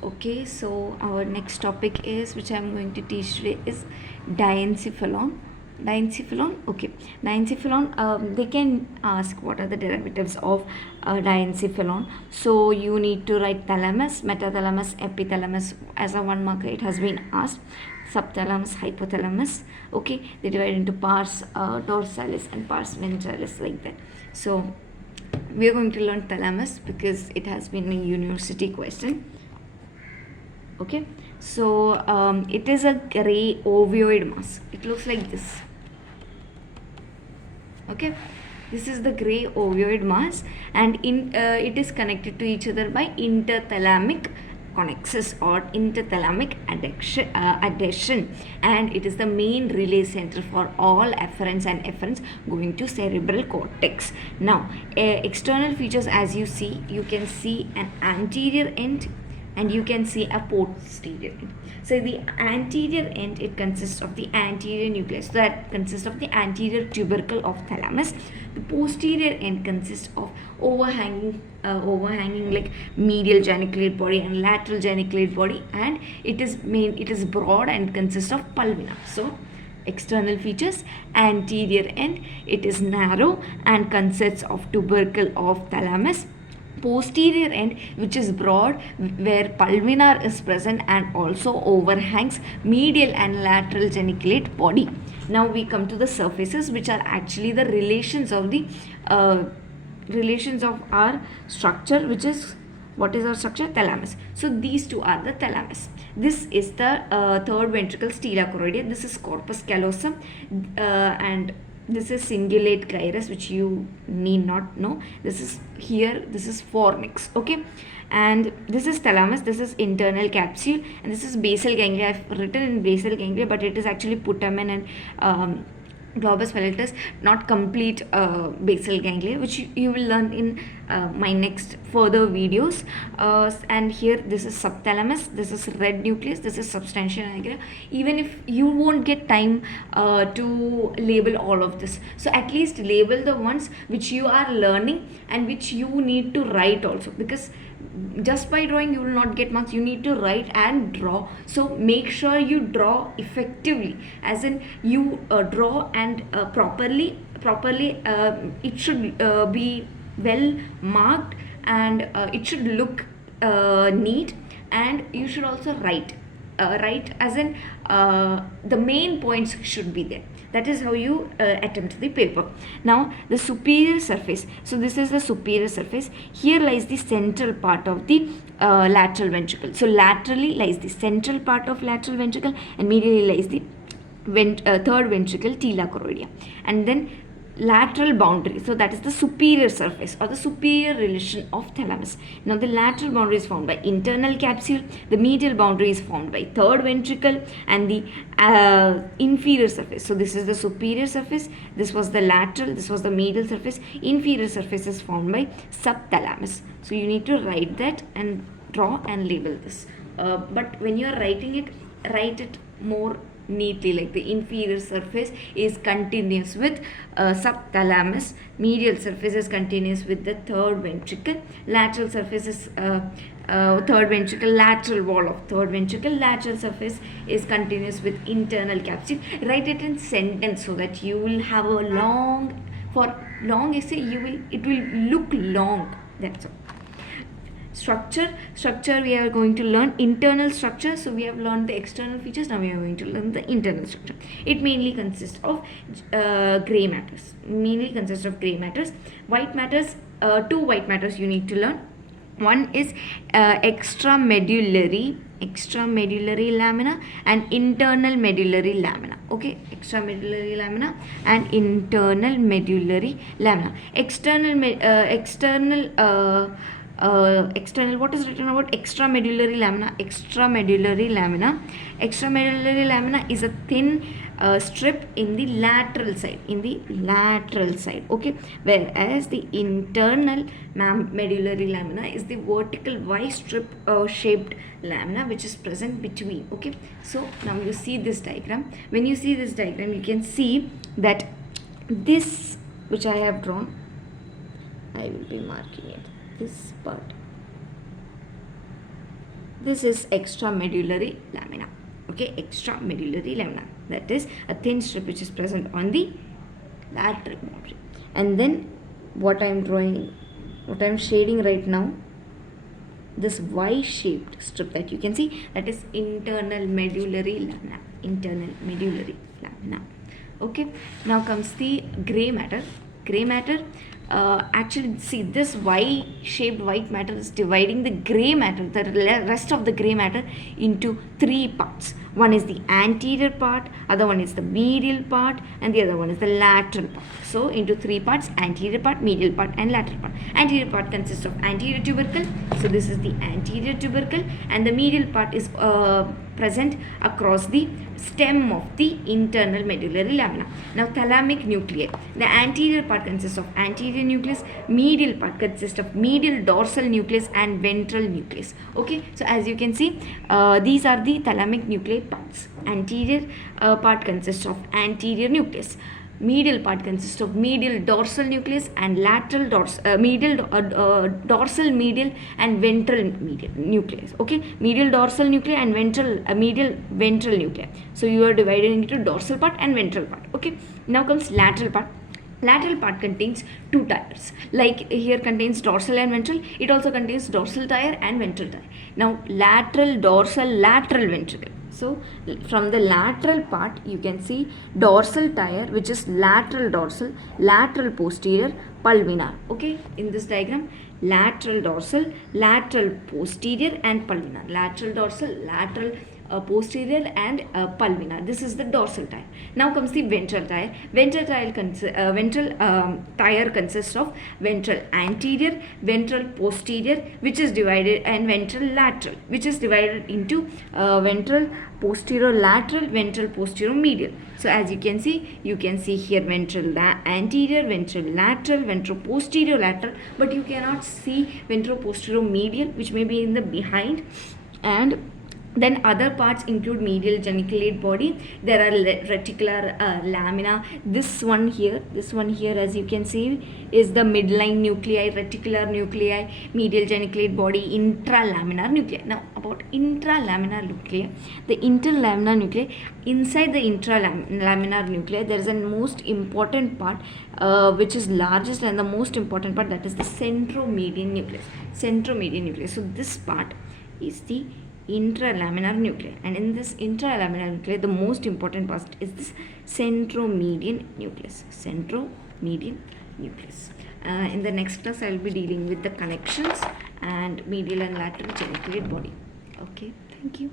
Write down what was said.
Okay, so our next topic is, which I'm going to teach today, is diencephalon. Diencephalon, okay. Diencephalon, they can ask what are the derivatives of diencephalon. So you need to write thalamus, metathalamus, epithalamus as a one marker. It has been asked. Subthalamus, hypothalamus. Okay, they divide into pars dorsalis and pars ventralis, like that. So we are going to learn thalamus because it has been a university question. Okay, so it is a gray ovoid mass. It looks like this. Okay, this is the gray ovoid mass, and it is connected to each other by interthalamic connexus or interthalamic adhesion, and it is the main relay center for all afferents and efferents going to cerebral cortex. Now external features, as you see, you can see an anterior end and you can see a posterior end. So the anterior end, it consists of the anterior nucleus, so that consists of the anterior tubercle of thalamus. The posterior end consists of overhanging like medial geniculate body and lateral geniculate body, and it is broad and consists of pulvina. So external features: anterior end, it is narrow and consists of tubercle of thalamus. Posterior end, which is broad, where pulvinar is present and also overhangs medial and lateral geniculate body. Now we come to the surfaces, which are actually the relations of our structure, which is, what is our structure? Thalamus. So these two are the thalamus. This is the third ventricle, stela choroidea. This is corpus callosum, and this is cingulate gyrus, which you need not know. This is here, this is fornix. Okay, and this is thalamus, this is internal capsule, and this is basal ganglia. I've written in basal ganglia, but it is actually putamen and globus palatus, not complete basal ganglia, which you will learn in my next further videos. And here, this is subthalamus, this is red nucleus, this is substantia nigra. Even if you won't get time to label all of this, so at least label the ones which you are learning and which you need to write also, because just by drawing you will not get marks. You need to write and draw. So make sure you draw effectively, as in you draw and properly it should be well marked, and it should look neat, and you should also write as in the main points should be there. That is how you attempt the paper. Now the superior surface. So this is the superior surface. Here lies the central part of the lateral ventricle. So laterally lies the central part of lateral ventricle, and medially lies the third ventricle, tela choroidea. And then lateral boundary, so that is the superior surface or the superior relation of thalamus. Now the lateral boundary is formed by internal capsule, the medial boundary is formed by third ventricle, and the inferior surface. So this is the superior surface, this was the lateral, this was the medial surface. Inferior surface is formed by subthalamus. So you need to write that and draw and label this, but when you are writing it, write it more neatly, like the inferior surface is continuous with subthalamus, medial surface is continuous with the third ventricle, lateral surface is third ventricle, lateral wall of third ventricle, lateral surface is continuous with internal capsule. Write it in sentence so that you will have a long essay, it will look long. That's all. Structure we are going to learn internal structure. So we have learned the external features, now we are going to learn the internal structure. It mainly consists of gray matters. White matters, two white matters you need to learn. One is extramedullary lamina and internal medullary lamina. Okay, extramedullary lamina and internal medullary lamina. External, what is written about extramedullary lamina? Extramedullary lamina is a thin strip in the lateral side, okay, whereas the internal medullary lamina is the vertical Y strip shaped lamina which is present between. Okay, so now you see this diagram. When you see this diagram, you can see that this which I have drawn, I will be marking it, this part. This is extramedullary lamina. Okay, extramedullary lamina. That is a thin strip which is present on the lateral boundary. And then what I am drawing, what I am shading right now, this Y-shaped strip that you can see, that is internal medullary lamina. Internal medullary lamina. Okay, now comes the gray matter. Gray matter, actually see, this Y-shaped white matter is dividing the gray matter, the rest of the gray matter, into three parts. One is the anterior part, other one is the medial part, and the other one is the lateral part. So into three parts: anterior part, medial part, and lateral part. Anterior part consists of anterior tubercle, so this is the anterior tubercle, and the medial part is present across the stem of the internal medullary lamina. Now thalamic nuclei. The anterior part consists of anterior nucleus, medial part consists of medial dorsal nucleus and ventral nucleus. Okay, so as you can see, these are the thalamic nuclei parts. Anterior part consists of anterior nucleus. Medial part consists of medial dorsal nucleus and lateral dorsal medial and ventral medial nucleus. Okay, medial dorsal nuclei and ventral medial ventral nuclei. So you are divided into dorsal part and ventral part. Okay, now comes lateral part. Lateral part contains two tires, like here contains dorsal and ventral. It also contains dorsal tire and ventral tire. Now lateral, dorsal, lateral ventricle. So from the lateral part you can see dorsal tire, which is lateral dorsal, lateral posterior, pulvinar. Okay, in this diagram, lateral dorsal, lateral posterior, and pulvinar. Lateral dorsal, lateral posterior, and pulvinar. This is the dorsal tire. Now comes the ventral tire. Ventral tire consists of ventral anterior, ventral posterior, which is divided, and ventral lateral, which is divided into ventral posterior lateral, ventral posterior medial. So as you can see here ventral anterior, ventral lateral, ventral posterior lateral, but you cannot see ventral posterior medial, which may be in the behind. And then other parts include medial geniculate body. There are reticular lamina. This one here, as you can see, is the midline nuclei, reticular nuclei, medial geniculate body, intralaminar nuclei. Now about intralaminar nuclei, the interlaminar nuclei. Inside the intralaminar nuclei, there is a most important part, which is largest and the most important part, that is the centromedian nucleus. Centromedian nucleus. So this part is the intralaminar nuclei, and in this intralaminar nuclei the most important part is this centromedian nucleus. Centromedian nucleus. In the next class I will be dealing with the connections and medial and lateral geniculate body. Okay, thank you.